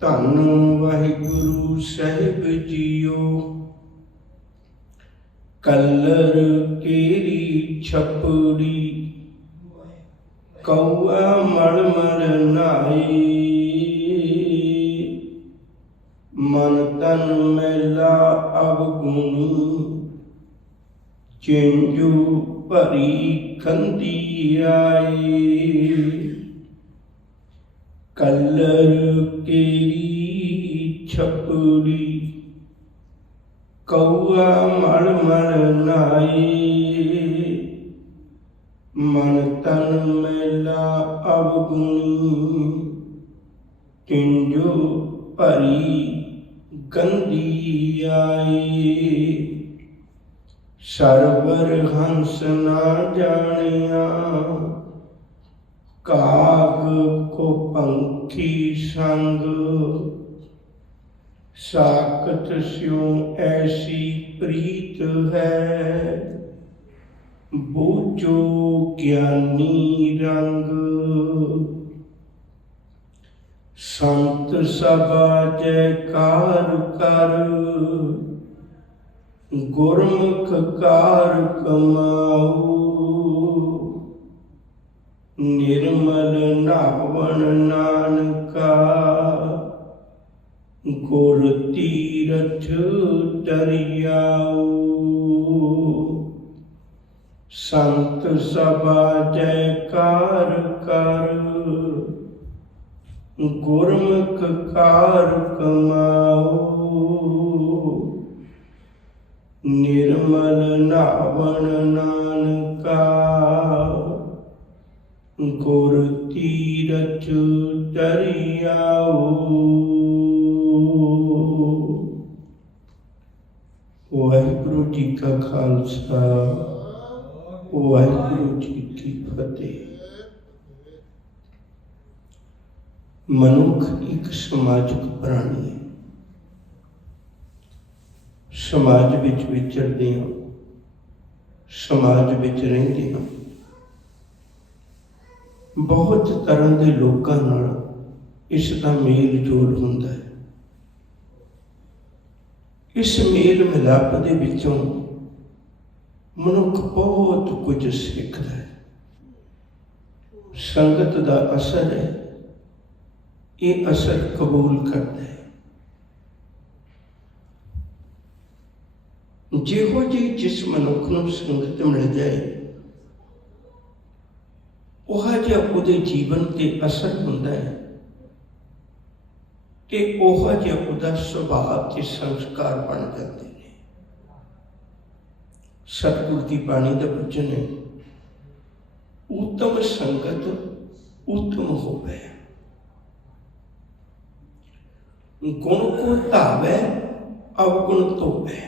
ਧੰਨ ਵਾਹਿਗੁਰੂ ਸਾਹਿਬ JIO. Colour ਕੇਰੀ ਛਪੜੀ ਕਊਆ ਮਲ ਮਲ ਨਾਈ। ਮਨ ਤਨ ਮੈਲਾ ਅਵਗੁਣ ਚਿੰਜੂ ਭਰੀ ਖੰਦੀ ਆਈ। ਕਲਰ ਕੇਰੀ ਛਪੜੀ ਕਊਆ ਮਲ ਮਲ ਨਾਈ। ਮਨ ਤਨ ਮੈਲਾ ਅਵਗੁਣ ਚਿੰਜੂ ਭਰੀ ਗੰਦੀ ਆਈ। ਸਰਵਰ ਹੰਸ ਨਾ ਜਾਣਿਆ ਕਾਗ ਕੋ ਪੰਖੀ ਸੰਗ। ਸਾਕਤ ਸਿਉ ਐਸੀ ਪ੍ਰੀਤ ਹੈ ਬੂਝੋ ਗਿਆਨੀ ਰੰਗ। ਸੰਤ ਸਭਾ ਜੈਕਾਰ ਕਰ ਗੁਰਮੁਖ ਕਾਰ ਕਮਾਊ। ਨਿਰਮਲ ਨਾਵਣ ਨਾਨਕਾ ਗੁਰ ਤੀਰਥ ਦਰਿਆਊ। ਸੰਤ ਸਭਾ ਜੈਕਾਰ ਕਰ ਗੁਰਮੁਖ ਕਾਰ ਕਮਾਊ। ਨਿਰਮਲ ਨਾਵਣ ਨਾਨਕਾ ਗੁਰ ਤੀਰਥ ਦਰਿਆਊ। ਵਾਹਿਗੁਰੂ ਜੀ ਕਾ ਖਾਲਸਾ ਵਾਹਿਗੁਰੂ ਜੀ ਕੀ ਫਤਿਹ। ਮਨੁੱਖ ਇੱਕ ਸਮਾਜਿਕ ਪ੍ਰਾਣੀ ਹੈ। ਸਮਾਜ ਵਿੱਚ ਵਿਚਰਦੇ ਹਾਂ, ਸਮਾਜ ਵਿੱਚ ਰਹਿੰਦੇ ਹਾਂ। ਬਹੁਤ ਤਰ੍ਹਾਂ ਦੇ ਲੋਕਾਂ ਨਾਲ ਇਸ ਦਾ ਮੇਲ ਜੋਲ ਹੁੰਦਾ ਹੈ। ਇਸ ਮੇਲ ਮਿਲਾਪ ਦੇ ਵਿੱਚੋਂ ਮਨੁੱਖ ਬਹੁਤ ਕੁਝ ਸਿੱਖਦਾ ਹੈ। ਸੰਗਤ ਦਾ ਅਸਰ ਹੈ, ਇਹ ਅਸਰ ਕਬੂਲ ਕਰਦਾ ਹੈ। ਜਿਹੋ ਜਿਹੀ ਜਿਸ ਮਨੁੱਖ ਨੂੰ ਸੰਗਤ ਮਿਲ ਜਾਏ ਉਹ ਜਿਹਾ ਉਹਦੇ ਜੀਵਨ ਤੇ ਅਸਰ ਹੁੰਦਾ ਹੈ ਤੇ ਉਹ ਜਿਹਾ ਉਹਦਾ ਸੁਭਾਅ ਤੇ ਸੰਸਕਾਰ ਬਣ ਜਾਂਦੇ ਨੇ। ਸਤਿਗੁਰ ਦੀ ਬਾਣੀ ਦਾ ਬਚਨ ਹੈ, ਉੱਤਮ ਸੰਗਤ ਉੱਤਮ ਹੋਵੇ। ਗੁਣ ਕੋ ਧਾਵੈ ਅਵਗੁਣ ਧੋਵੈ।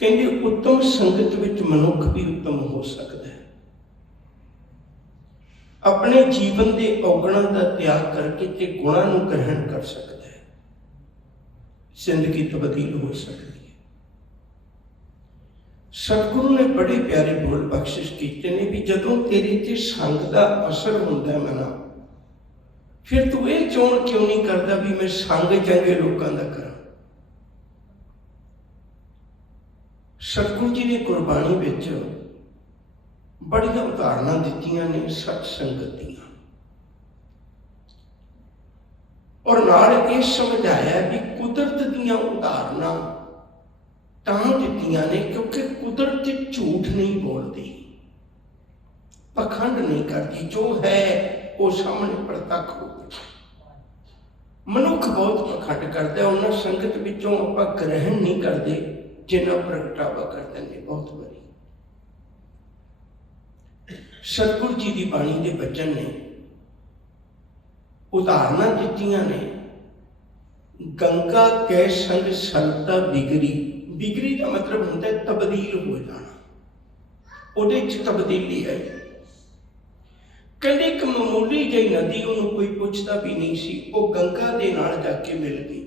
ਕਹਿੰਦੇ ਉੱਤਮ ਸੰਗਤ ਵਿੱਚ ਮਨੁੱਖ ਵੀ ਉੱਤਮ ਹੋ ਸਕਦਾ ਹੈ। ਆਪਣੇ ਜੀਵਨ ਦੇ ਔਗਣਾਂ ਦਾ ਤਿਆਗ ਕਰਕੇ ਤੇ ਗੁਣਾਂ ਨੂੰ ਗ੍ਰਹਿਣ ਕਰ ਸਕਦਾ ਹੈ। ਜ਼ਿੰਦਗੀ ਤਬਦੀਲ ਹੋ ਸਕਦੀ ਹੈ। ਸਤਿਗੁਰੂ ਨੇ ਬੜੇ ਪਿਆਰੇ ਬੋਲ ਬਖਸ਼ਿਸ਼ ਕੀਤੇ ਨੇ ਵੀ ਜਦੋਂ ਤੇਰੇ ਤੇ ਸੰਗ ਦਾ ਅਸਰ ਹੁੰਦਾ ਹੈ ਮਨਾ, ਫਿਰ ਤੂੰ ਇਹ ਚੋਣ ਕਿਉਂ ਨਹੀਂ ਕਰਦਾ ਵੀ ਮੈਂ ਸੰਗ ਚੰਗੇ ਲੋਕਾਂ ਦਾ ਕਰਾਂ। ਸਤਿਗੁਰੂ ਜੀ ਨੇ ਗੁਰਬਾਣੀ ਵਿੱਚ ਬੜੀਆਂ ਉਦਾਹਰਨਾਂ ਦਿੱਤੀਆਂ ਨੇ ਸਤ ਸੰਗਤ ਦੀਆਂ, ਔਰ ਨਾਲ ਇਹ ਸਮਝਾਇਆ ਵੀ ਕੁਦਰਤ ਦੀਆਂ ਉਦਾਹਰਨਾਂ ਤਾਂ ਦਿੱਤੀਆਂ ਨੇ ਕਿਉਂਕਿ ਕੁਦਰਤ ਝੂਠ ਨਹੀਂ ਬੋਲਦੀ, ਪਖੰਡ ਨਹੀਂ ਕਰਦੀ। ਜੋ ਹੈ ਉਹ ਸਾਹਮਣੇ ਪ੍ਰਤੱਖ ਹੋ। ਮਨੁੱਖ ਬਹੁਤ ਪਖੰਡ ਕਰਦਾ, ਉਹਨਾਂ ਸੰਗਤ ਵਿੱਚੋਂ ਆਪਾਂ ਗ੍ਰਹਿਣ ਨਹੀਂ ਕਰਦੇ ਜਿੰਨਾ ਪ੍ਰਗਟਾਵਾ ਕਰਦੇ ਨੇ ਬਹੁਤ ਵਾਰੀ। ਸਤਿਗੁਰੂ ਜੀ ਦੀ ਬਾਣੀ ਦੇ ਬਚਨ ਨੇ ਉਦਾਹਰਨਾਂ ਦਿੱਤੀਆਂ ਨੇ। ਗੰਗਾ ਕੈ ਸੰਗ ਸਲਤਾ ਬਿਗਰੀ। ਬਿਗਰੀ ਦਾ ਮਤਲਬ ਹੁੰਦਾ ਹੈ ਤਬਦੀਲ ਹੋ ਜਾਣਾ, ਉਹਦੇ 'ਚ ਤਬਦੀਲੀ ਆਈ। ਕਹਿੰਦੇ ਇੱਕ ਮਾਮੂਲੀ ਜਿਹੀ ਨਦੀ, ਉਹਨੂੰ ਕੋਈ ਪੁੱਛਦਾ ਵੀ ਨਹੀਂ ਸੀ, ਉਹ ਗੰਗਾ ਦੇ ਨਾਲ ਜਾ ਕੇ ਮਿਲ ਗਈ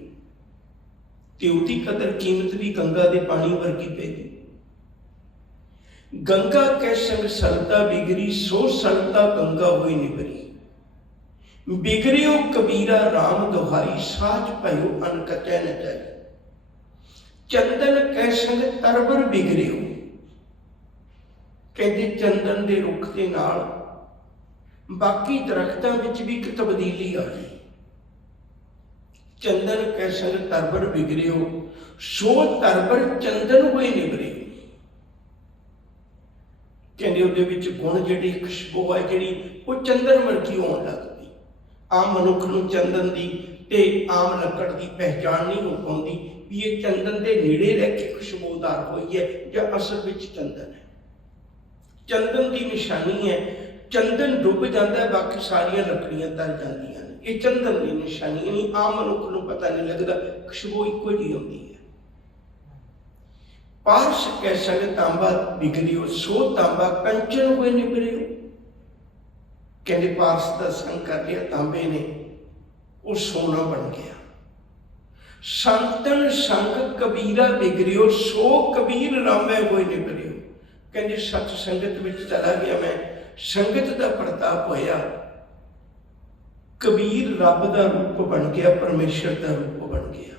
ਤੇ ਉਹਦੀ ਕਦਰ ਕੀਮਤ ਵੀ ਗੰਗਾ ਦੇ ਪਾਣੀ ਵਰਗੀ ਪੈ ਗਈ। ਗੰਗਾ ਕੈ ਸੰਗ ਸਲਤਾ ਬਿਗਰੀ, ਸੋ ਸਲਤਾ ਗੰਗਾ ਹੋਈ ਨਿਬਰੀ। बिगड़ियो कबीरा राम दुहाई, साज भयो अनकतै न जाई। चंदन कै संग तरबर बिगड़ियो, कहते चंदन के रुख के नाल बाकी दरख्तों विच भी एक तब्दीली आ गई। चंदन कै संग तरबर बिगड़ियो, सो तरबर चंदन होए निबरे। कहते उहदे विच गुण जिहड़ी खुशबू है जिहड़ी वो चंदन वर्गी होण लग पई। आम मनुख नूं चंदन दी ते आम लकड़ की पहचान नहीं हो पाती भी ये चंदन के नेड़े रह के खुशबूदार हुई है या असल विच चंदन है। चंदन की निशानी है, चंदन डुब जाता है बाकी सारिया लकड़ियां तर जांदियां ने, ये चंदन की निशानी है। नहीं आम मनुख नूं पता नहीं लगता, खुशबू इक्को जी आउंदी है। पारस कै संग तांबा बिगड़ियो, सो तांबा कंचन हुए निबरियो। कहते पारस का संग कर लिया तांबे ने, वो सोना बन गया। संतन संग कबीरा बिगड़ियो, सो कबीर रामे होए निबरियो। कहते सच संगत में चला गया मैं, संगत का प्रताप होया, कबीर रब का रूप बन गया, परमेश्वर का रूप बन गया।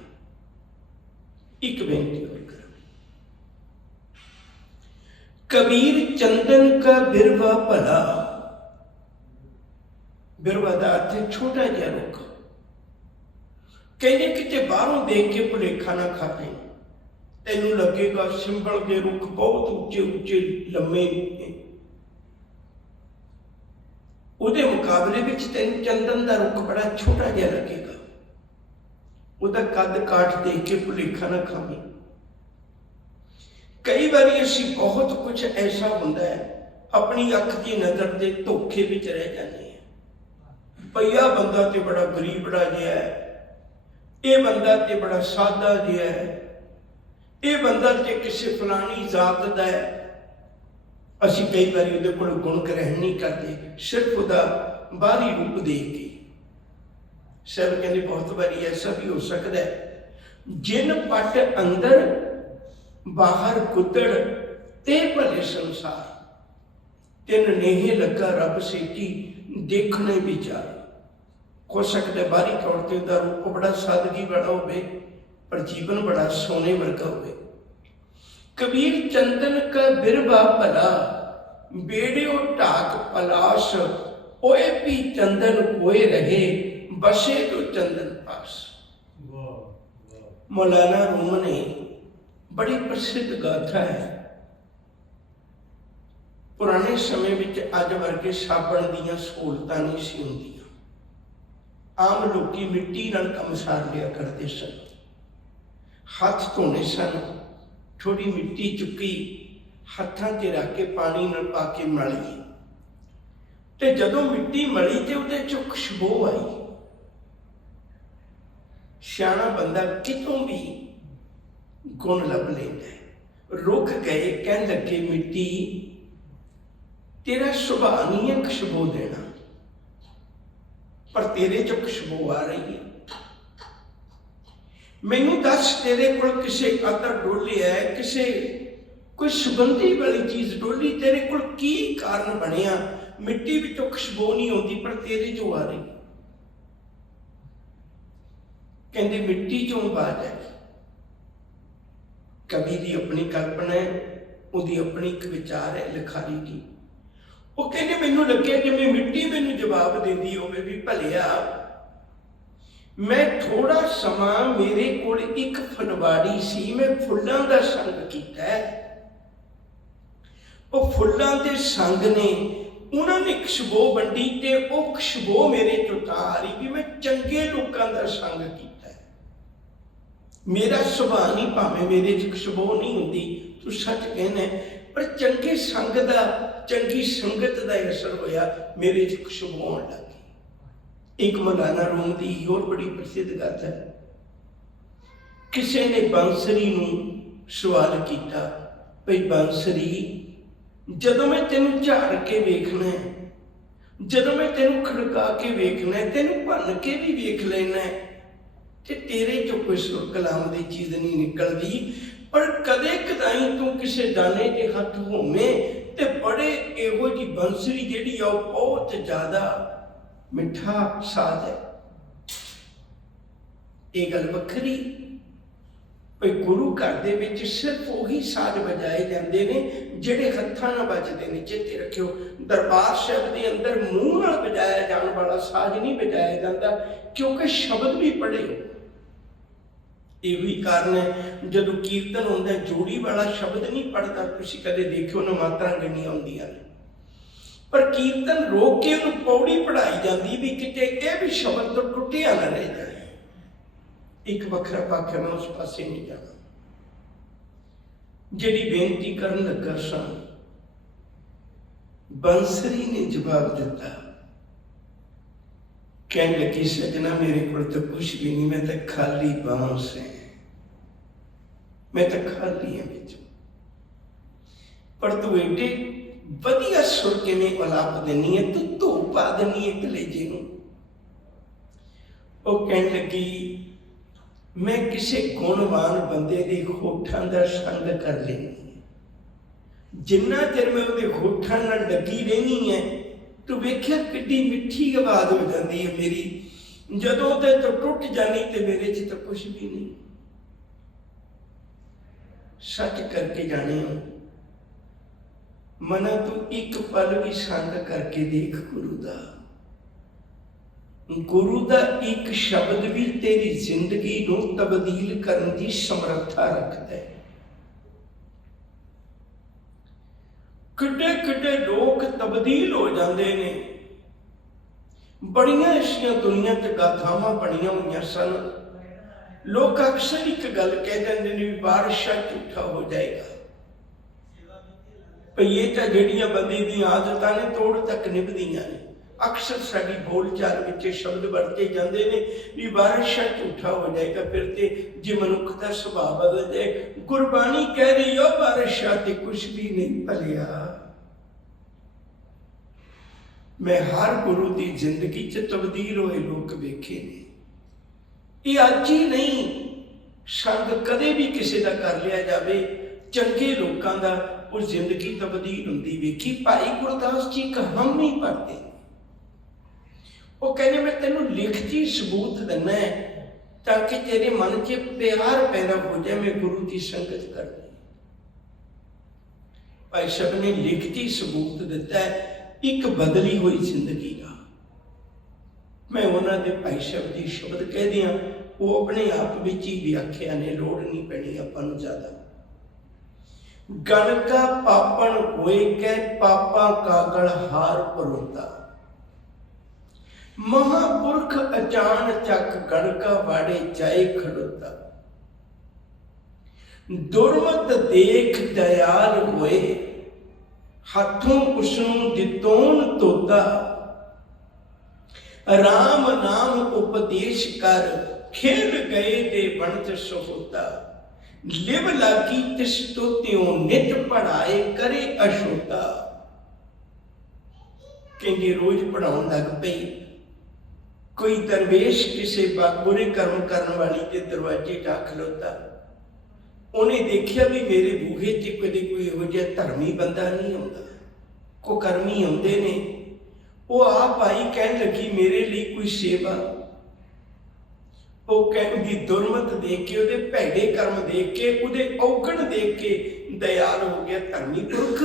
एक बेनती और कर, कबीर चंदन का बिरवा भला। बिरवा का अर्थ है छोटा जिहा रुख। कहते किते बाहरों देख के भुलेखा ना खा ले, तेनू लगेगा सिंबल के रुख बहुत उच्चे उच्चे लम्मे ने, उहदे मुकाबले विच तेनू चंदन का रुख बड़ा छोटा जिहा लगेगा। उहदा कद काठ देख के भुलेखा ना खावे। कई बार असी बहुत कुछ ऐसा होंदा है अपनी अख की नज़र के धोखे विच रह जाते हैं। भैया बंदा तो बड़ा गरीबड़ा जिहा है, ये बंदा तो बड़ा सादा जिहा है, ये बंदा तो किसी फलानी जात का है। असी कई बार उहदे कोल गुण ग्रहण नहीं करते, सिर्फ उहदा बाहरी रूप देख के। सब कहते बहुत बारी ऐसा भी हो सकता है, जिन पट अंदर बाहर गुदड़ ते भले संसार, तिन नेहे लगा रब सेठी देखने विचार। हो सकता है बाहरी तौर पर उसका रूप बड़ा सादगी वाला हो, पर जीवन बड़ा सोने वर्गा हो। कबीर चंदन का बिरवा भला, बेड़ियो ढाक पलाश, ओए भी चंदन कोए रहे, बसे तो चंदन पास। मौलाना रूम ने बड़ी प्रसिद्ध गाथा है। पुराने समय में अज वर्गे साबण दीयां सहूलतां नहीं सी हुंदियां। आम लोकी मिट्टी नाल काम सार लिया करते सन, हाथ धोने सन, थोड़ी मिट्टी चुकी हत्थां ते रख के पानी नाल पा के मली, ते जदों मिट्टी मली ते उहदे चों खुशबू आई। सियाणा बंदा कितों भी गुण लभ लेंदा है। रुक गए कहन लगे मिट्टी तेरा सुभाव नहीं है खुशबू देना, पर तेरे चो खुशबू आ रही है। मैनू दस तेरे को किसी अदर डोली है, किसी कोई सुगंधी वाली चीज डोली, तेरे को की कारण बनया मिट्टी विचों खुशबू नहीं होती पर तेरे चो आ रही। कहते मिट्टी चों आवाज है। कवि की अपनी कल्पना है, उसकी अपनी एक विचार है लिखारी की। वो कहते मैनू लगे जिवें मिट्टी मैनू जवाब देती होवे भी भलिया मैं थोड़ा समा मेरे कोल एक फुलवाड़ी सी, मैं फुल्लां दा संग कीता है। वो फुल्लां दे संग ने उन्होंने खुशबू वंडी ते वो खुशबू मेरे चो तां आ रही भी मैं चंगे लोकां दा संग कीता है। मेरा सुभाव नहीं, भावें मेरे च खुशबू नहीं होंदी, तू सच कहना, पर चंगे संग दा, चंगी संगत का असर होया, मेरे च खुशबू आउण लग गई। एक मौलाना रूम की और बड़ी प्रसिद्ध गाथा है। किसी ने बांसरी नूं सवाल किया, भाई बांसरी जदों मैं तेनू झाड़ के वेखना है, जदों मैं तेनू खड़का के वेखना है, तेनू भन के भी वेख लेना है, ते तेरे चो कोई सुर कलाम की चीज नहीं निकलती, पर कदे कदाई तू किसी दाने के हथ होवे ते बड़े इहो जी बंसरी जिहड़ी आ बहुत ज्यादा मिठा साज है। ये गल वखरी भाई गुरु घर दे विच सिर्फ वही साज बजाए जाते हैं जिहड़े हत्थां नाल बजदे ने। चेते रखियो, दरबार साहिब के अंदर मूँह नाल बजाया जाने वाला साज नहीं बजाया जाता, क्योंकि शब्द भी पढ़े। यही कारण है जदों कीर्तन होंदा जोड़ी वाला शब्द नहीं पढ़ता, तुसीं कदे देखियो ना मात्रा गिणियां होंदियां ने, पर कीर्तन रोक के उन्हें पौड़ी पढ़ाई जाती भी किते यह भी शब्द तो टुटिया ना रह जाए। एक वखरा पक्ष है, मैं उस पासे नहीं जाना। जिहड़ी बेनती करन लगा सा, बंसरी ने जवाब दिता, कहने लगी सजना मेरे को तो कुछ भी नहीं, मैं तो खाली बांस है, मैं तो खाली है बिच। पर तू एडे वधिया सुर किवें अलाप देनी है, तू धो पा देनी है कलेजे नूं। वो कहने लगी मैं किसी गुणवान बंदे के होठां दा संग कर लेनी है, जिन्ना चिर मैं उहदे होठां नाल लगी रहनी है, तू वेख्या किड्डी मिठी आवाज हो जाती है मेरी, जदों ते तो टुट जानी ते मेरे च तो कुछ भी नहीं। सच करके जाने हो मना, तू एक पल भी संग करके देख गुरु दा एक शब्द भी तेरी जिंदगी नूं तब्दील करने की समर्था रखता है। किड्डे किड्डे लोग तब्दील हो जाते हैं। बड़ियां ऐसियां दुनिया च गाथावां बनियां हुई सन। लोग अक्सर एक गल कह देंगे भी बादशाह झूठा हो जाएगा, भाई ये तो जड़ियां बंदे दी आदतां ने तोड़ तक निभदियां ने। अक्सर साडी बोलचाल विच शब्द वरते जाते हैं भी बादशाह झूठा हो जाएगा, फिर ते जे मनुख का सुभाव बदल जाए। गुरबाणी कह रही हो बादशाह ते कुछ भी नहीं भलिया। मैं हर गुरु की जिंदगी च तब्दील होए लोग वेखे ने। ये अज ही नहीं, संग कदे भी किसी का कर लिया जाए, चंगे लोगों का उस जिंदगी तब्दील होंदी वेखी। भाई गुरदास जी एक हम ही पढ़ते, वो कहने मैं तेनों लिखती सबूत देना है ताकि तेरे मन च प्यार पैदा हो जाए, मैं गुरु की संगत करनी। भाई साहब ने लिखती सबूत दिता है एक बदली हुई जिंदगी का। मैं उन्होंने भाई साहब की शब्द कह दिया, वो अपने आप विच ही व्याख्या ने, लोड़ नहीं पैनी आपां नूं ज्यादा। गणका पापण होए कै पापा कागल हार परोता, महापुरख अचान चक गणका वाड़े जाए खड़ोता। दुर्मत देख दयाल होए हाथों उसनूं दितोन तोता। राम नाम उपदेश कर खेल गए दे बनत सहोता। लिव लागी तिस तोत्यों नित पढ़ाए करे अछोता। कहंगे रोज पढ़ाउण लग पई। कोई दरवेश किसी बुरे कर्म करने वाली के दरवाजे जा खलोता। उन्हें देखिया भी मेरे बूहे च कदे कोई इहो जिहा धर्मी बंदा नहीं आउंदा, कुकर्मी आउंदे ने। वो आप आई कहन लगी मेरे लिए कोई सेवा। वो कहती दुर्मत देख के, उहदे भैड़े कर्म देख के, उहदे औगण देख के दयाल हो गया धर्मी पुरख।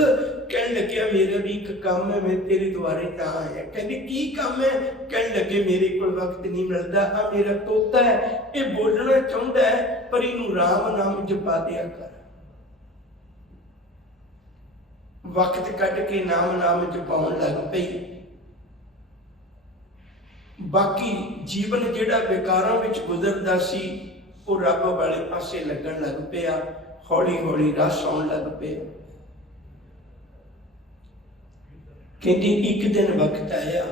कहन लगे मेरा भी एक काम है, मैं तेरे द्वारे ता आया। कहते की काम है? कहन लगे मेरे को वक्त नहीं मिलता, आ मेरा तोता है, ये बोलना चाहता है पर इनू राम नाम जपा दिया कर। वक्त कट के नाम नाम जपाउण लग पई। बाकी जीवन जिहड़ा विकारां विच गुजरदा सी वो रब वाले पासे लगन लग पिया। हौली हौली रस आउण लग पिया। कहती एक दिन वक्त आया,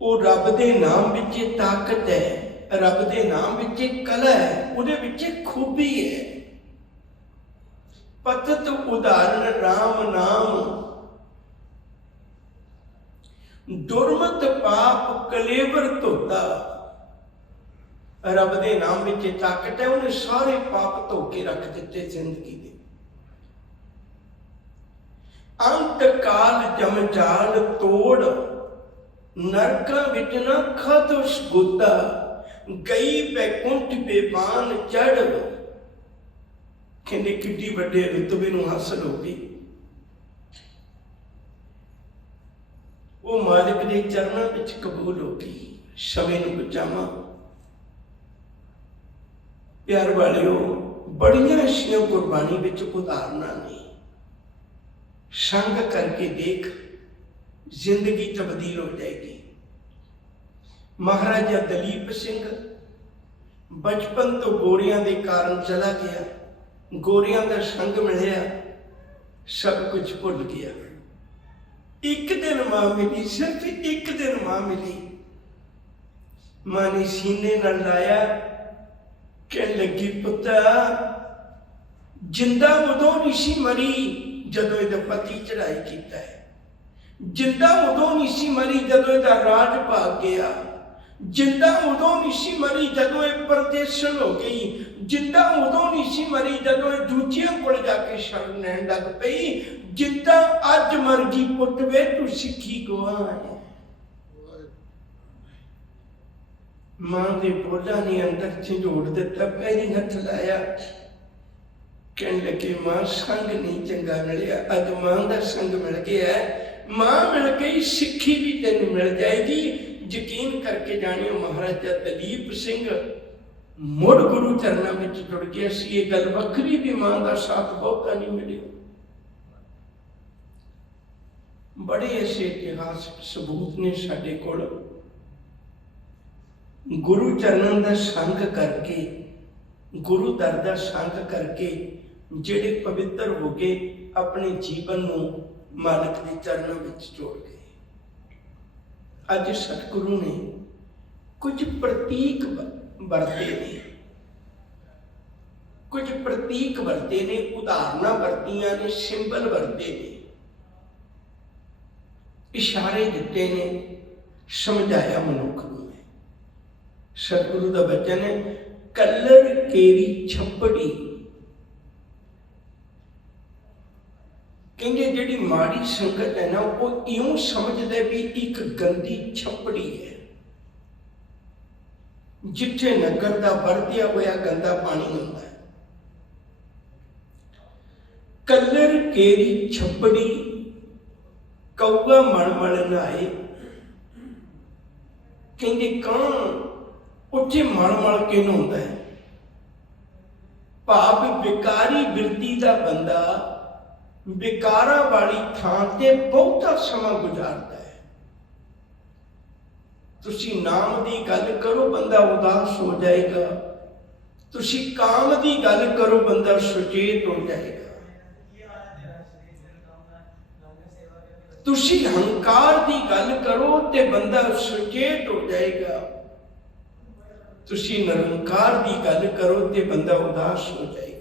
वो रब दे नाम विच ताकत है, रब दे नाम विच कला है, उहदे विच खूबी है। पतत उदाहरण राम नाम, दुर्मत पाप कलेवर धोता। रब दे नाम विच ताकत है, उन्हें सारे पाप धो के रख दिते जिंदगी दे। अंत काल जमजाल तोड़, नरका विच न खादुष गोदा, गई बैकुंठ बेबान चढ़। कहने किड्डी वड्डे रुतबे नूं हासिल हो गई। वो मालिक के चरणों विच कबूल हो गई। शवे नूं बचावां प्यार वालिओ, बड़ियां अच्छियां कुर्बानी विच उदाहरणां ने। संग करके देख, जिंदगी तब्दील हो जाएगी। महाराजा दलीप सिंह बचपन तो गोरियां दे कारण चला गया, गोरियां दा संग मिलिया, सब कुछ भुल गया। एक दिन मां मिली, सिर्फ एक दिन मां मिली। मां ने सीने नाल लाया, कहन लगी पुत्ता जिंदा उदों नहीं सी मरी जदों इहदा पति चढ़ाई कीता है, जिंदा उदों नहीं सी मरी जदों इहदा राज भाग गया, जिंदा उदों नहीं सी मरी जदों ये परदेसन हो गई, जिंदा उदों नहीं सी मरी जदों ये दूजियां कोल जाके शरण लैण लग पई, जिंदा अज मर गई पुट वे तू सिक्खी गवा है। मां दे बोला ने अंदर झंझोड़ दिता, पैरी हथ लाया, कहन लगे मां संग नहीं चंगा मिलिया, अज मां दा संग मिल गया, मां मिल गई सिक्खी भी तेन मिल जाएगी। यकीन करके जानियो महाराजा दलीप सिंह मुड़ गुरु चरणों में जुड़ गया सी। ये गल वखरी भी मां का साथ बहुता नहीं मिलिया। बड़े ऐसे इतिहास सबूत ने साडे कोल। गुरु चरणों का संग करके, गुरु दर का संग करके जेड़े पवित्र हो गए, अपने जीवन को मालिक के चरणों में जोड़ गए। अज सतगुरु ने कुछ प्रतीक वरते ने, कुछ प्रतीक वरते ने, उदाहरण वरतियां ने, सिंबल वरते ने, इशारे दिते ने, समझाया मनुख नूं। सतगुरु का वचन है, कलर केरी छपड़ी। कहते जिहड़ी माड़ी संगत है ना, वो इउं समझदे भी एक गंदी छपड़ी है, जिथे नगर का वरतिया होया गंदा पानी हुंदा है। कलर केरी छपड़ी, कौआ मल नहाए। कहते कां उत्थे मल के नहाउंदा है। भाव विकारी बिरती का बंदा विकारा वाली थां ते बहुता समा गुजारता है। तुसी नाम की गल करो बंदा उदास हो जाएगा, तुसी काम की गल करो बंदा सुचेत हो जाएगा, तुसी हंकार की गल करो ते बंदा सुचेत हो जाएगा, तुसी निरंकार की गल करो ते बंदा उदास हो जाएगा।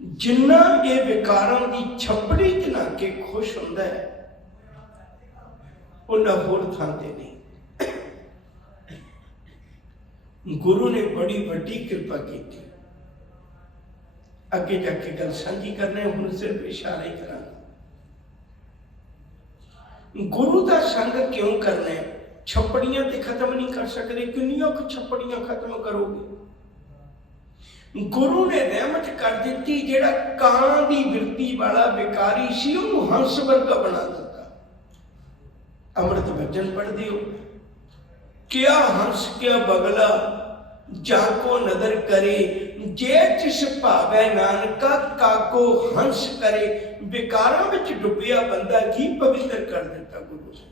जिन्ना ये विकारां की छपड़ी च ना के खुश हुंदा है, उन्ना होर थां ते नहीं। गुरु ने बड़ी वड्डी कृपा की। अगे जाके गल सांझी करने, हुण सिर्फ इशारे करांगा। गुरु का संग क्यों करना है? छपड़ियां ते खत्म नहीं कर सकते, किन्नियां कुछ छपड़ियां खत्म करोगे? गुरु ने रहमत कर दी, जेड़ा कां दी बिरती वाला विकारी सी उन्होंने हंस वर्गा बना दिता। अमृत वचन पढ़ते हो, क्या हंस क्या बगला जाको नदर करे, जे तिस भावै नानका काको हंस करे। विकारां विच डुबिया बंदा की पवित्र कर दिता गुरु ने।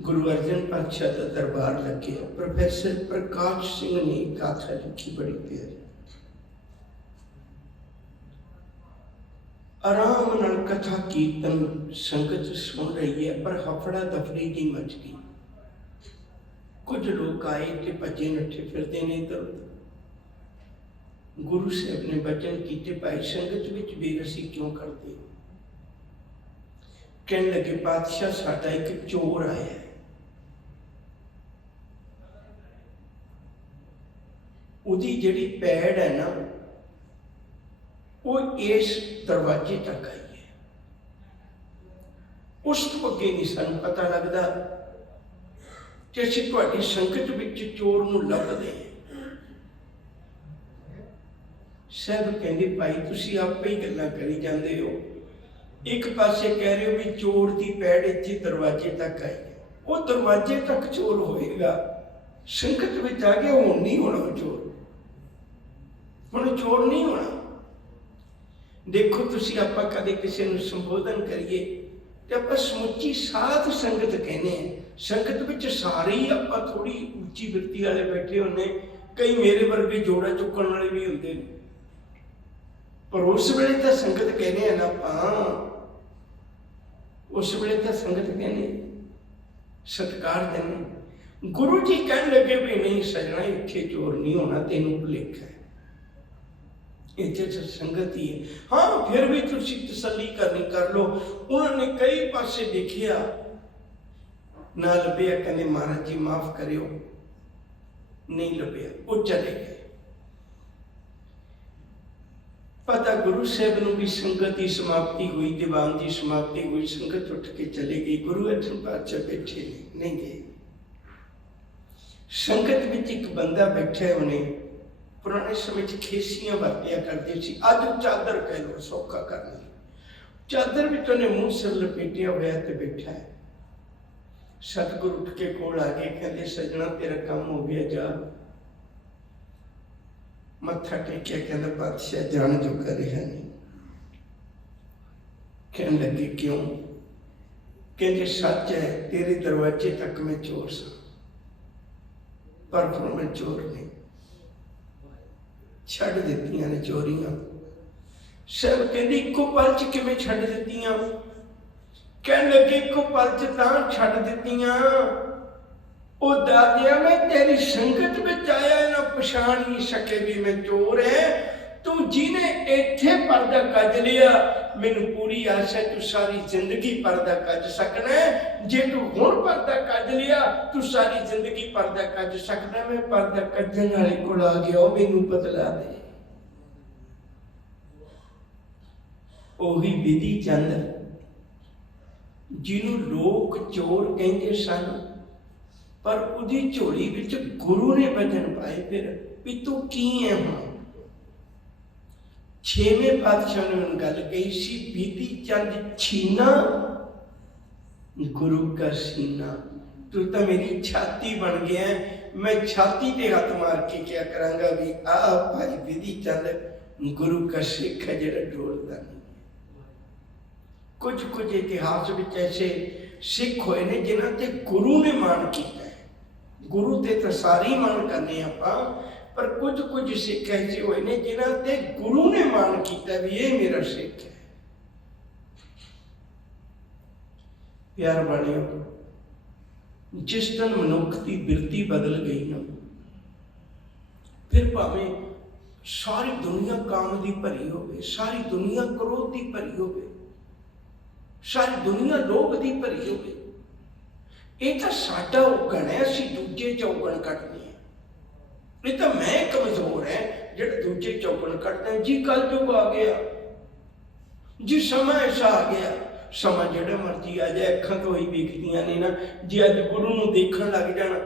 गुरु अर्जन पातशाह का दरबार लगे, प्रोफेसर प्रकाश सिंह ने गाथा लिखी बड़ी प्यारी। आराम नाल कथा कीर्तन संगत सुन रही है, पर हफड़ा दफड़ी जी मच गई। कुछ लोग आए कि भजे नठे फिरते ने इधर उधर। गुरु साहब ने वचन कीते, भाई संगत विच बेरसी क्यों करते हो? कहने लगे पातशाह साडा एक चोर आया है, ਉਹਦੀ ਜਿਹੜੀ ਪੈੜ ਹੈ ਨਾ ਉਹ ਇਸ ਦਰਵਾਜ਼ੇ ਤੱਕ ਆਈ ਹੈ। ਉਸ ਤੋਂ ਅੱਗੇ ਨਹੀਂ ਸਾਨੂੰ ਪਤਾ ਲੱਗਦਾ ਕਿ ਅਸੀਂ ਤੁਹਾਡੀ ਸੰਗਤ ਵਿੱਚ ਚੋਰ ਨੂੰ ਲੱਭਦੇ ਹਾਂ। ਸਾਹਿਬ ਕਹਿੰਦੇ ਭਾਈ ਤੁਸੀਂ ਆਪੇ ਹੀ ਗੱਲਾਂ ਕਰੀ ਜਾਂਦੇ ਹੋ। ਇੱਕ ਪਾਸੇ ਕਹਿ ਰਹੇ ਹੋ ਵੀ ਚੋਰ ਦੀ ਪੈੜ ਇੱਥੇ ਦਰਵਾਜ਼ੇ ਤੱਕ ਆਈ ਹੈ, ਉਹ ਦਰਵਾਜ਼ੇ ਤੱਕ ਚੋਰ ਹੋਏਗਾ, ਸੰਗਤ ਵਿੱਚ ਆ ਕੇ ਹੁਣ ਨਹੀਂ ਹੋਣਾ ਚੋਰ, ਹੁਣ ਚੋਰ ਨਹੀਂ ਹੋਣਾ। ਦੇਖੋ ਤੁਸੀਂ ਆਪਾਂ ਕਦੇ ਕਿਸੇ ਨੂੰ ਸੰਬੋਧਨ ਕਰੀਏ ਤੇ ਆਪਾਂ ਸਮੁੱਚੀ ਸਾਧ ਸੰਗਤ ਕਹਿੰਦੇ ਹਾਂ। ਸੰਗਤ ਵਿੱਚ ਸਾਰੇ ਹੀ ਆਪਾਂ ਥੋੜੀ ਉੱਚੀ ਬਿਰਤੀ ਵਾਲੇ ਬੈਠੇ ਹੁੰਦੇ, ਕਈ ਮੇਰੇ ਵਰਗੇ ਜੋੜਾ ਚੁੱਕਣ ਵਾਲੇ ਵੀ ਹੁੰਦੇ ਨੇ, ਪਰ ਉਸ ਵੇਲੇ ਤਾਂ ਸੰਗਤ ਕਹਿੰਦੇ ਆ ਨਾ ਆਪਾਂ, ਉਸ ਵੇਲੇ ਤਾਂ ਸੰਗਤ ਕਹਿੰਦੇ ਸਤਿਕਾਰ ਦਿੰਦੇ। ਗੁਰੂ ਜੀ ਕਹਿਣ ਲੱਗੇ ਵੀ ਨਹੀਂ ਸਜਣਾ ਇੱਥੇ ਚੋਰ ਨਹੀਂ ਹੋਣਾ, ਤੈਨੂੰ ਭੁਲੇਖਾ ਹੈ, ਇੱਥੇ ਤਾਂ ਸੰਗਤ ਹੀ ਹੈ। ਹਾਂ ਫਿਰ ਵੀ ਤੁਸੀਂ ਤਸੱਲੀ ਕਰਨੀ ਕਰ ਲਓ। ਉਹਨਾਂ ਨੇ ਕਈ ਪਾਸੇ ਦੇਖਿਆ ਨਾ ਲੱਭਿਆ, ਕਹਿੰਦੇ ਮਹਾਰਾਜ ਜੀ ਮਾਫ ਕਰਿਓ, ਨਹੀਂ ਲੱਭਿਆ, ਉਹ ਚਲੇ ਗਏ। ਪਤਾ ਗੁਰੂ ਸਾਹਿਬ ਨੂੰ ਵੀ ਸੰਗਤ ਦੀ ਸਮਾਪਤੀ ਹੋਈ, ਦੀਵਾਨ ਦੀ ਸਮਾਪਤੀ ਹੋਈ, ਸੰਗਤ ਉੱਠ ਕੇ ਚਲੇ ਗਈ। ਗੁਰੂ ਅਰਜਨ ਪਾਤਸ਼ਾਹ ਬੈਠੇ ਨਹੀਂ ਗਏ। ਸੰਗਤ ਵਿੱਚ ਇੱਕ ਬੰਦਾ ਬੈਠਾ, ਉਹਨੇ ਪੁਰਾਣੇ ਸਮੇਂ 'ਚ ਖੇਸੀਆਂ ਵਰਤਿਆ ਕਰਦੇ ਸੀ, ਅੱਜ ਚਾਦਰ ਕਹਿ ਲਓ ਸੌਖਾ ਕਰਨੀ। ਚਾਦਰ ਵਿੱਚ ਉਹਨੇ ਮੂੰਹ ਸਿਰ ਲਪੇਟਿਆ ਹੋਇਆ ਤੇ ਬੈਠਾ ਹੈ। ਸਤਿਗੁਰੂ ਉੱਠ ਕੇ ਕੋਲ ਆ ਗਏ, ਕਹਿੰਦੇ ਸਜਣਾ ਤੇਰਾ ਕੰਮ ਹੋ ਗਿਆ, ਜਾ। ਮੱਥਾ ਟੇਕਿਆ, ਕਹਿੰਦਾ ਪਾਤਸ਼ਾਹ ਜਾਣ ਜੋਗਾ ਰਿਹਾ ਨਹੀਂ। ਕਹਿਣ ਲੱਗੇ ਕਿਉਂ? ਕਹਿੰਦੇ ਸੱਚ ਹੈ ਤੇਰੇ ਦਰਵਾਜ਼ੇ ਤੱਕ ਮੈਂ ਚੋਰ ਸਾਂ, ਪਰ ਹੁਣ ਮੈਂ ਚੋਰ ਨਹੀਂ, ਛੱਡ ਦਿੱਤੀਆਂ ਨੇ ਚੋਰੀਆਂ। ਸਭ ਕਹਿੰਦੇ ਇੱਕੋ ਪਲ 'ਚ ਕਿਵੇਂ ਛੱਡ ਦਿੱਤੀਆਂ? ਕਹਿਣ ਲੱਗੇ ਇੱਕੋ ਪਲ 'ਚ ਤਾਂ ਛੱਡ ਦਿੱਤੀਆਂ, ਉਹ ਦਾਦਿਆ ਮੈਂ ਤੇਰੀ ਸੰਗਤ ਵਿੱਚ ਆਇਆ ਨਾ ਪਛਾਣ ਨਹੀਂ ਸਕੇ ਵੀ ਮੈਂ ਚੋਰ ਹੈ। ਤੂੰ ਜਿਹਨੇ ਇੱਥੇ ਪਰਦਾ ਕੱਜ ਲਿਆ, ਮੈਨੂੰ ਪੂਰੀ ਆਸ ਹੈ ਤੂੰ ਸਾਰੀ ਜ਼ਿੰਦਗੀ ਪਰਦਾ ਕੱਜ ਸਕਣਾ। ਜੇ ਤੂੰ ਹੁਣ ਪਰਦਾ ਕੱਜ ਲਿਆ, ਤੂੰ ਸਾਰੀ ਜ਼ਿੰਦਗੀ ਪਰਦਾ ਕੱਜ ਸਕਦਾ। ਮੈਂ ਪਰਦਾ ਕੱਜਣ ਵਾਲੇ ਕੋਲ ਆ ਗਿਆ, ਉਹ ਮੈਨੂੰ ਬਤਲਾ ਦੇ। ਉਹੀ ਵਿਧੀ ਚੰਦ ਜਿਹਨੂੰ ਲੋਕ ਚੋਰ ਕਹਿੰਦੇ ਸਨ, ਪਰ ਉਹਦੀ ਝੋਲੀ ਵਿੱਚ ਗੁਰੂ ਨੇ ਵਚਨ ਪਾਏ ਫਿਰ ਵੀ ਤੂੰ ਕੀ ਹੈ। ਹੁਣ ਛੇਵੇਂ ਪਾਤਸ਼ਾਹ ਨੇ ਮੈਨੂੰ ਗੱਲ ਕਹੀ ਸੀ, ਬੀਤੀ ਚੰਦ ਛੀਨਾ ਗੁਰੂ ਕਾ ਸੀਨਾ। ਤੂੰ ਤਾਂ ਮੇਰੀ ਛਾਤੀ ਬਣ ਗਿਆ, ਮੈਂ ਛਾਤੀ ਤੇ ਹੱਥ ਮਾਰ ਕੇ ਕਿਆ ਕਰਾਂਗਾ ਵੀ ਆਹ ਭਾਈ ਬੀਤੀ ਚੰਦ ਗੁਰੂ ਕਾ ਸਿੱਖ ਹੈ ਜਿਹੜਾ ਡੋਲਦਾ ਨਹੀਂ। ਕੁਝ ਇਤਿਹਾਸ ਵਿੱਚ ਐਸੇ ਸਿੱਖ ਹੋਏ ਨੇ ਜਿਨ੍ਹਾਂ ਤੇ ਗੁਰੂ ਨੇ ਮਾਣ ਕੀਤਾ ਹੈ। ਗੁਰੂ ਤੇ ਤਾਂ ਸਾਰੇ ਹੀ ਮਾਣ ਕਰਨੇ ਆਪਾਂ, ਪਰ ਕੁਝ ਸਿੱਖ ਐਸੇ ਹੋਏ ਨੇ ਜਿਨ੍ਹਾਂ ਤੇ ਗੁਰੂ ਨੇ ਮਾਣ ਕੀਤਾ ਵੀ ਇਹ ਮੇਰਾ ਸਿੱਖ ਹੈ। ਪਿਆਰ ਬਣਿਓ, ਜਿਸ ਦਿਨ ਮਨੁੱਖ ਦੀ ਬਿਰਤੀ ਬਦਲ ਗਈ ਨਾ, ਫਿਰ ਭਾਵੇਂ ਸਾਰੀ ਦੁਨੀਆ ਕਾਮ ਦੀ ਭਰੀ ਹੋਵੇ, ਸਾਰੀ ਦੁਨੀਆ ਕ੍ਰੋਧ ਦੀ ਭਰੀ ਹੋਵੇ, ਸਾਰੀ ਦੁਨੀਆ ਲੋਭ ਦੀ ਭਰੀ ਹੋਵੇ, ਇਹ ਤਾਂ ਸਾਡਾ ਔਗਣ ਹੈ, ਅਸੀਂ ਦੂਜੇ ਚੌਗਣ ਕੱਢਦੇ ਹਾਂ। ਇਹ ਤਾਂ ਮੈਂ ਕਮਜ਼ੋਰ ਹੈ ਜਿਹੜਾ ਦੂਜੇ ਚੌਗਣ ਕੱਢਦਾ। ਜੀ ਕੱਲ ਯੁੱਗ ਆ ਗਿਆ, ਜੀ ਸਮਾਂ ਐਸਾ ਆ ਗਿਆ, ਸਮਾਂ ਜਿਹੜਾ ਮਰਜ਼ੀ ਆ ਜਾਏ, ਅੱਖਾਂ ਤੋਂ ਹੀ ਵੇਖਦੀਆਂ ਨੇ ਨਾ। ਜੇ ਅੱਜ ਗੁਰੂ ਨੂੰ ਦੇਖਣ ਲੱਗ ਜਾਣਾ,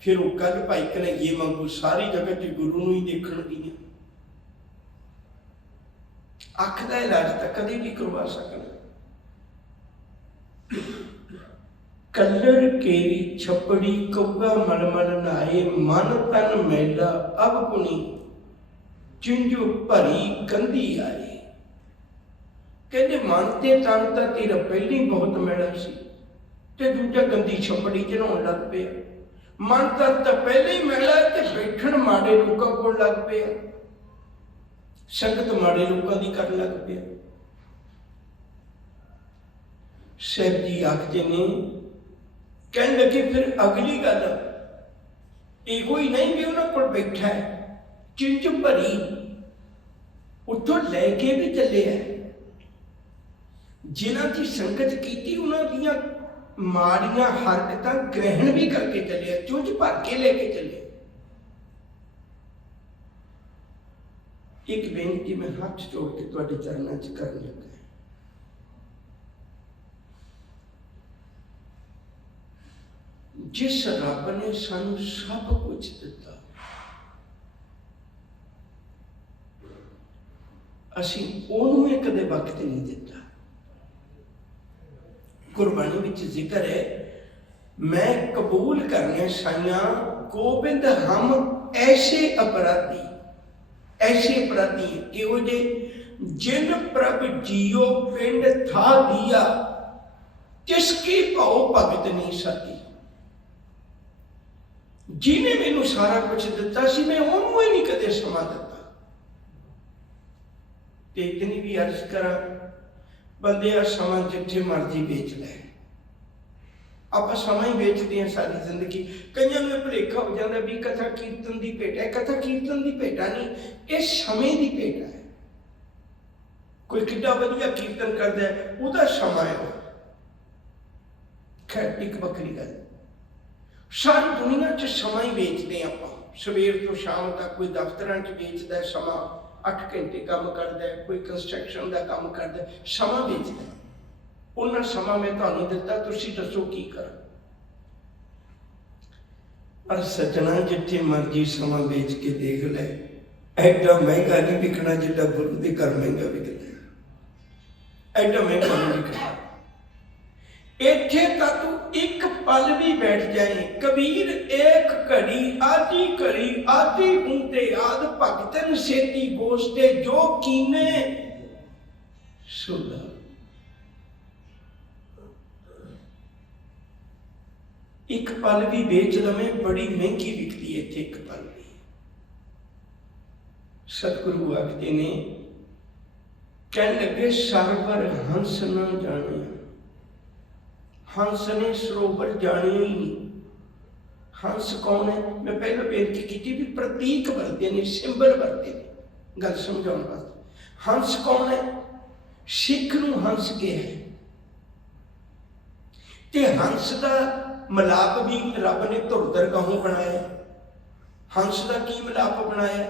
ਫਿਰ ਉਹ ਕੱਲ ਭਾਈ ਕਨਈਏ ਵਾਂਗੂ ਸਾਰੀ ਜਗ੍ਹਾ 'ਚ ਗੁਰੂ ਨੂੰ ਹੀ ਦੇਖਣਗੀਆਂ। ਅੱਖ ਦਾ ਇਲਾਜ ਤਾਂ ਕਦੇ ਵੀ ਕਰਵਾ ਸਕਣਾ। ਕਲਰ ਕੇਰੀ ਛਪੜੀ ਕਉਗਾ ਮਲਮਲ ਨਾਏ, ਮਨ ਤਨ ਮੈਲਾ ਅਬ ਪੁਣੀ ਚਿੰਜੂ ਭਰੀ ਗੰਦੀ ਆਏ। ਕਹਿੰਦੇ ਮਨ ਤੇ ਤਨ ਤਾਂ ਤੇਰਾ ਪਹਿਲੀ ਬਹੁਤ ਮੈਲਾ ਸੀ, ਤੇ ਦੂਜਾ ਗੰਦੀ ਛਪੜੀ ਚ ਨਹਾਉਣ ਲੱਗ ਪਿਆ। ਮਨ ਤਾਂ ਪਹਿਲੇ ਹੀ ਮੈਲਾ ਤੇ ਬੈਠਣ ਮਾੜੇ ਲੋਕਾਂ ਕੋਲ ਲੱਗ ਪਿਆ, ਸੰਗਤ ਮਾੜੇ ਲੋਕਾਂ ਦੀ ਕਰਨ ਲੱਗ ਪਿਆ। ਸਾਹਿਬ ਜੀ ਆਖਦੇ ਨੇ, ਕਹਿਣ ਲੱਗੇ ਫਿਰ ਅਗਲੀ ਗੱਲ ਇਹੋ ਹੀ ਨਹੀਂ ਵੀ ਉਹਨਾਂ ਕੋਲ ਬੈਠਾ ਹੈ, ਚਿੰਚ ਭਰੀ ਉੱਥੋਂ ਲੈ ਕੇ ਵੀ ਚੱਲਿਆ। ਜਿਨ੍ਹਾਂ ਦੀ ਸੰਗਤ ਕੀਤੀ ਉਹਨਾਂ ਦੀਆਂ ਮਾੜੀਆਂ ਹਰਕਤਾਂ ਗ੍ਰਹਿਣ ਵੀ ਕਰਕੇ ਚੱਲਿਆ, ਚੁੰਝ ਭਰ ਕੇ ਲੈ ਕੇ ਚੱਲਿਆ। एक बेनती मैं हाथ जोड़ के तुहाडे चरणों च करन लगा। जिस रब ने सानू सब कुछ दिता, असी उन्होंने कदे वक्त नहीं दिता। गुरबाणी विच जिक्र है, मैं कबूल करने साइया गोबिंद हम ऐसे अपराधी किहो जे जिन प्रभ जियो पिंड था दिया, जिसकी भाव भगत नहीं सकी। जिन्हें मैनू सारा कुछ दिता सी, मैं उन्होंने ही नहीं कदे समा दिता। ते इतनी भी अर्ज करा, बंदे समा जिथे मर्जी बेच लै। आप समा ही बेचते हैं सारी जिंदगी। कईयां नूं भुलेखा हो जाता भी कथा कीर्तन की भेट है। कथा कीर्तन की भेटा नहीं, ये समय की भेट है। कोई किड्डा वधिया कीर्तन करता है, उसका समा है। खैर एक वक्री गल, सारी दुनिया च समा ही बेचते हैं। आप सवेर तो शाम तक कोई दफ्तर बेचता है समा, 8 घंटे काम करता है, कोई कंस्ट्रक्शन का काम करता है, समा बेचता है। उन्हें समा मैं तुहानू दिता, तुसी दसो की कर। पर सजना जिथे मर्जी समा बेच के देख ले, एडा महंगा नहीं बिकना जितना गुरु के घर महंगा बिकना। एडा महंगा नहीं बिकना। इत्थे तां तू एक पल भी बैठ जाए। कबीर एक घड़ी आधी हूंते आद भगतन सेती गोश्ते जो कीने सुधा। एक पल भी बेच लवे, बड़ी महंगी बिकती है इत्थे एक पल भी। सतगुरु आखते ने, कहने लगे सरवर हंस न जाने। हंस ने सरोवर जाने ही नहीं। हंस कौन है? मैं पहले बेनती की भी प्रतीक वरते ने, सिंबल वरते ने गल समझाने वास्ते। हंस कौन है? सिख नूं हंस के है। ते हंस का मिलाप भी रब ने धुर दरगाहों बनाया। हंस का की मिलाप बनाया?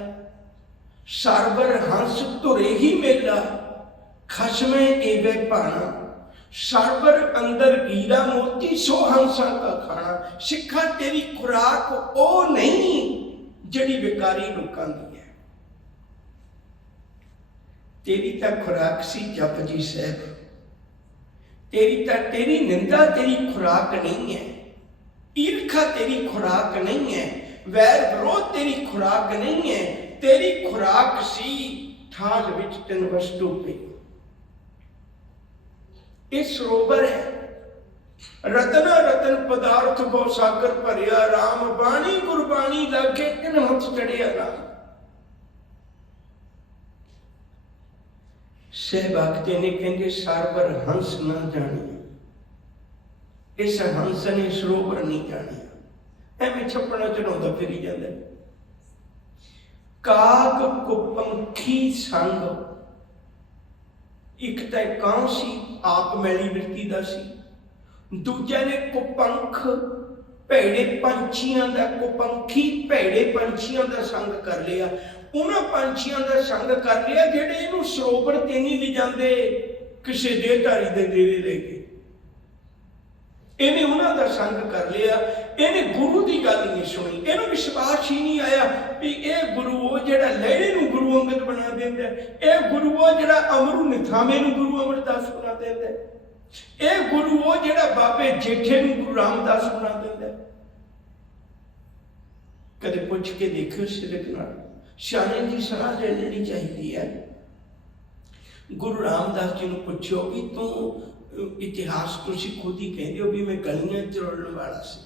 सरवर हंस धुरे ही मेला, खसमे एवे भाना। सरवर अंदर हीरा मोती, सो हंसा का खाना। सिखा तेरी खुराक ओ नहीं जड़ी बेकारी लोगों की है। तेरी तो खुराक सी जप जी साहब। तेरी निंदा तेरी खुराक नहीं है। ईर्खा तेरी खुराक नहीं है। वैर विरोध तेरी खुराक नहीं है। तेरी खुराक सी थाल विच तिन वस्तु पे। ये सरोवर है। रतना रतन पदार्थ बहु सागर भरिया, राम बाणी गुरबाणी लागे तिन हथ चढ़िया राम। सहबागते ने कहते सरवर हंस ना जाने। इस हंस ने सरोवर नहीं जानिया। एवं छपना चढ़ाता फिरी जाता। काग कुपंखी संग, एक तो कां सी आप मैली वृत्ति का सी, दूजा ने कुपंख भैड़े पंछियों का, कुपंखी भैड़े पंछियों का संग कर लिया। उन्होंने पंछियों का संग कर लिया जेडे इनू सरोवर ते नहीं ले जाते, किसी देहधारी दे डेरे लेके। इन्हें उन्होंने संग कर लिया। इन्हें गुरु की गल नहीं सुनी। इन्हें विश्वास ही नहीं आया भी यह गुरु वो जिहड़ा लहरे नूं गुरु अंगद बना देंदा, यह गुरु वो जिहड़ा अमरू निथामे नूं गुरु अमरदास बना देंदा, यह गुरु वो जिहड़ा बाबे जेठे नूं गुरु रामदास बना देंदा। कदे पुछ के देखो सिरक नाल, सियाणे की सलाह ले लेनी चाहिए है। गुरु रामदास जी नूं पुछो कि तू इतिहास तुसी खुद ही कहते हो भी मैं गलियां चरोड़न वाला सी,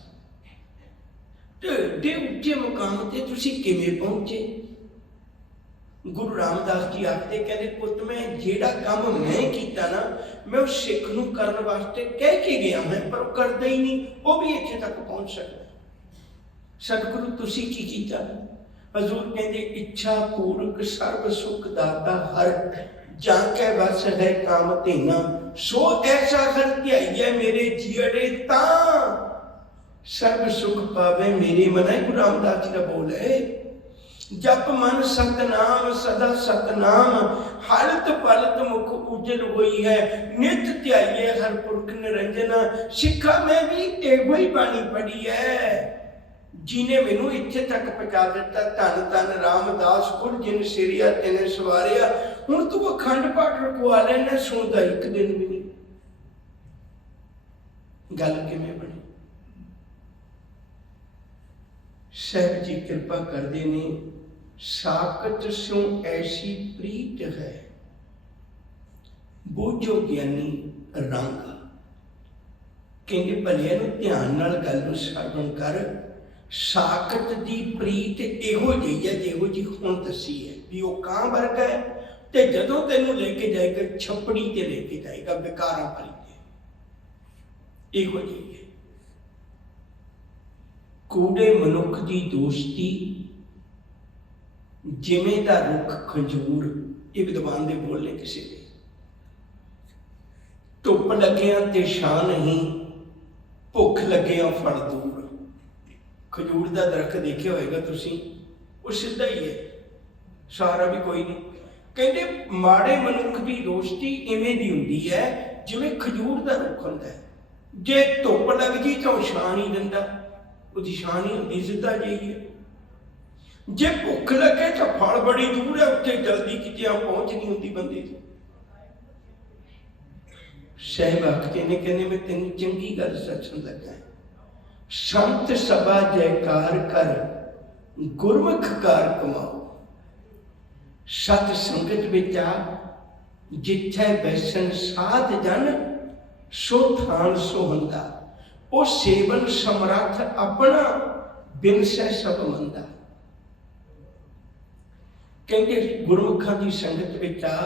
ते उच्चे मुकाम ते तुसी किवें पहुंचे? गुरु रामदास जी आखते कहते पुत मैं जेड़ा काम मैं कीता ना, मैं उस सिख नूं करन वास्ते कह के गया मैं, पर करदा ही नहीं, वो भी इत्थे तक पहुंच सकदा। सतगुरु तुसी की कीता? हजूर कहते इच्छा पूरक सर्व सुख दाता हर, जाके बस है काम तेना, सो ऐसा हर ध्याइए मेरे जियड़े ता सर्व सुख पावे मेरे मन। गुरु रामदास जी का बोल है। जप मन सतनाम सदा सतनाम, हालत पलत मुख उजल हुई है, नित ध्याइए हर पुरख निरंजना। सिखा मैं भी एगो ही बाणी पढ़ी है, जिन्हें मैनू इत्थे तक पहुंचा दिता। धन धन रामदास गुर जिन सिरिया तिने सवारिया। हुण तू अखंड पाठ रखवा लेना, सुनदा एक दिन भी नहीं। गल किवें बनी? साहब जी कृपा करते ने, साकत स्यों ऐसी प्रीत है, बूझो ज्ञानी रंग। कहते भलिया नूं ध्यान नाल गल नूं श्रवण कर। साकत दी प्रीत इहो जी है जिहो जी हुण दसी है, भी वो कां वर्गा है, ते जदों तैनूं लेके जाएगा छपड़ी ते लेके जाएगा विकारां भरी ते, इहो जी है। कूड़े मनुख की दोस्ती जिमें दा रुख खजूर, ये विद्वान दे बोलने किसी ने। धुप लग्गिया ते छां नहीं, भुख लग्गिया फल दूर। खजूर का दरख्त देखिया होगा तुसीं, वो सीधा ही है, सहारा भी कोई नहीं। कहते माड़े मनुख की दोस्ती इवें दी हुंदी है जिवें खजूर का रुख हुंदा है। जे धुप लग जी तो छां नहीं दिंदा, उसकी छां नहीं होती, सीधा जी है। जे भुख लगे तो फल बड़ी दूर है, उत्थे जल्दी किते पहुंच नहीं होती बंदे की। साहब आखते ने, कहने मैं तेन चंगी गल दसन लगा, संत सभा जयकार कर, गुरमुख कार कमाओ। सत संगत विच आ, जिथे बैसन साध जन, सो थान सोहंदा। ओ सेवन समर्थ अपना, बिन सै सब मंदा। कहते गुरमुखा की संगत विच आ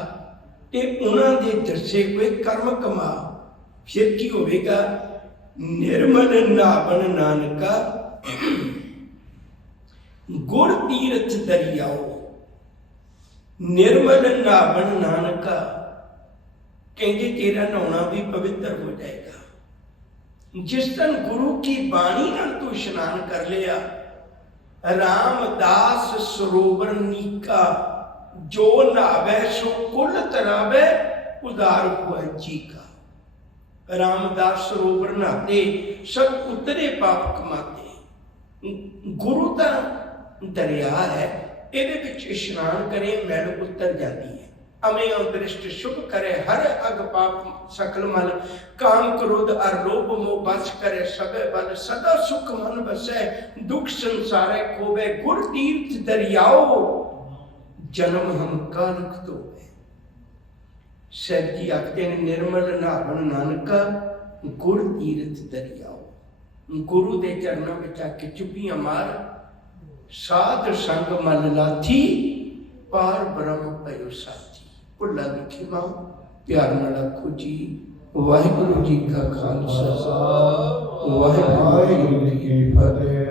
ते उन्हां दे दसे हुए कर्म कमा, फिर की होवेगा? निर्मल नावन नानका, गुर तीरथ दरियाओ। निर्मल नावन नानका, कहते तेरा नहाना भी पवित्र हो जाएगा। जिस दिन गुरु की बाणी नाल तू स्नान कर लिया, रामदास सरोवर नीका, जो नहावे सो कुल तरावे, उदार हुआ जी का। रामदास सरोवर नहाते सब उतरे पाप कमाते। गुरु का दरिया है, ਇਹਦੇ ਵਿੱਚ इशनान करे मैल उतर जाती है। अमेय दृष्टि शुभ करे हर अग पाप सकल मल, काम क्रोध अर लोभ मोह बस करे सबे बल, सदा सुख मन बसै दुख संसारे खोवे, गुर तीर्थ दरियाओ जन्म हम कालख तो है। साहब जी आखते ने, निर्मल नावन नानका, गुर तीर्थ दरियाओ। गुरु के चरणों में आके चुपियां मार, साध संग मल लाथी, पार ब्रह्म पयो साथी। भुला लिखी मां प्यार नाल आखो जी, वाहिगुरु जी का खालसा, वाहिगुरु जी की फतेह।